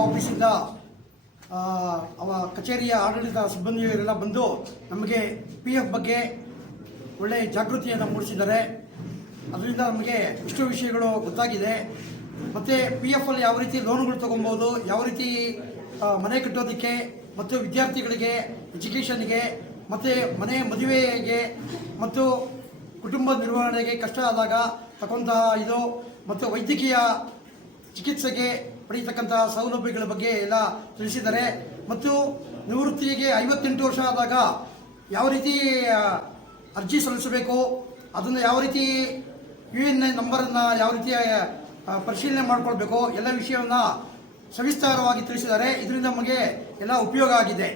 ಆಫೀಸಿಂದ ಆ, ಅವ ಕಚೇರಿಯ ಆಡಳಿತ ಸಿಬ್ಬಂದಿಯವರೆಲ್ಲ ಬಂದು ನಮಗೆ ಪಿ ಎಫ್ ಬಗ್ಗೆ ಒಳ್ಳೆಯ ಜಾಗೃತಿಯನ್ನು ಮೂಡಿಸಿದ್ದಾರೆ. ಅದರಿಂದ ನಮಗೆ ಇಷ್ಟು ವಿಷಯಗಳು ಗೊತ್ತಾಗಿದೆ. ಮತ್ತು ಪಿ ಎಫ್ ಅಲ್ಲಿ ಯಾವ ರೀತಿ ಲೋನ್ಗಳು ತೊಗೊಬೋದು ಯಾವ ರೀತಿ ಮನೆ ಕಟ್ಟೋದಕ್ಕೆ ಮತ್ತು ವಿದ್ಯಾರ್ಥಿಗಳಿಗೆ ಎಜುಕೇಷನ್ಗೆ ಮತ್ತು ಮನೆ ಮದುವೆಗೆ ಮತ್ತು ಕುಟುಂಬ ನಿರ್ವಹಣೆಗೆ ಕಷ್ಟ ಆದಾಗ ತಗೊಂತಹ ಇದು ಮತ್ತು ವೈದ್ಯಕೀಯ ಚಿಕಿತ್ಸೆಗೆ ಪಡೀತಕ್ಕಂತಹ ಸೌಲಭ್ಯಗಳ ಬಗ್ಗೆ ಎಲ್ಲ ತಿಳಿಸಿದ್ದಾರೆ. ಮತ್ತು ನಿವೃತ್ತಿಗೆ ಐವತ್ತೆಂಟು ವರ್ಷ ಆದಾಗ ಯಾವ ರೀತಿ ಅರ್ಜಿ ಸಲ್ಲಿಸಬೇಕು, ಅದನ್ನು ಯಾವ ರೀತಿ ಯು ಎನ್ ಐ ನಂಬರನ್ನು ಯಾವ ರೀತಿ ಪರಿಶೀಲನೆ ಮಾಡಿಕೊಳ್ಬೇಕು, ಎಲ್ಲ ವಿಷಯವನ್ನು ಸವಿಸ್ತಾರವಾಗಿ ತಿಳಿಸಿದ್ದಾರೆ. ಇದರಿಂದ ನಮಗೆ ಎಲ್ಲ ಉಪಯೋಗ ಆಗಿದೆ.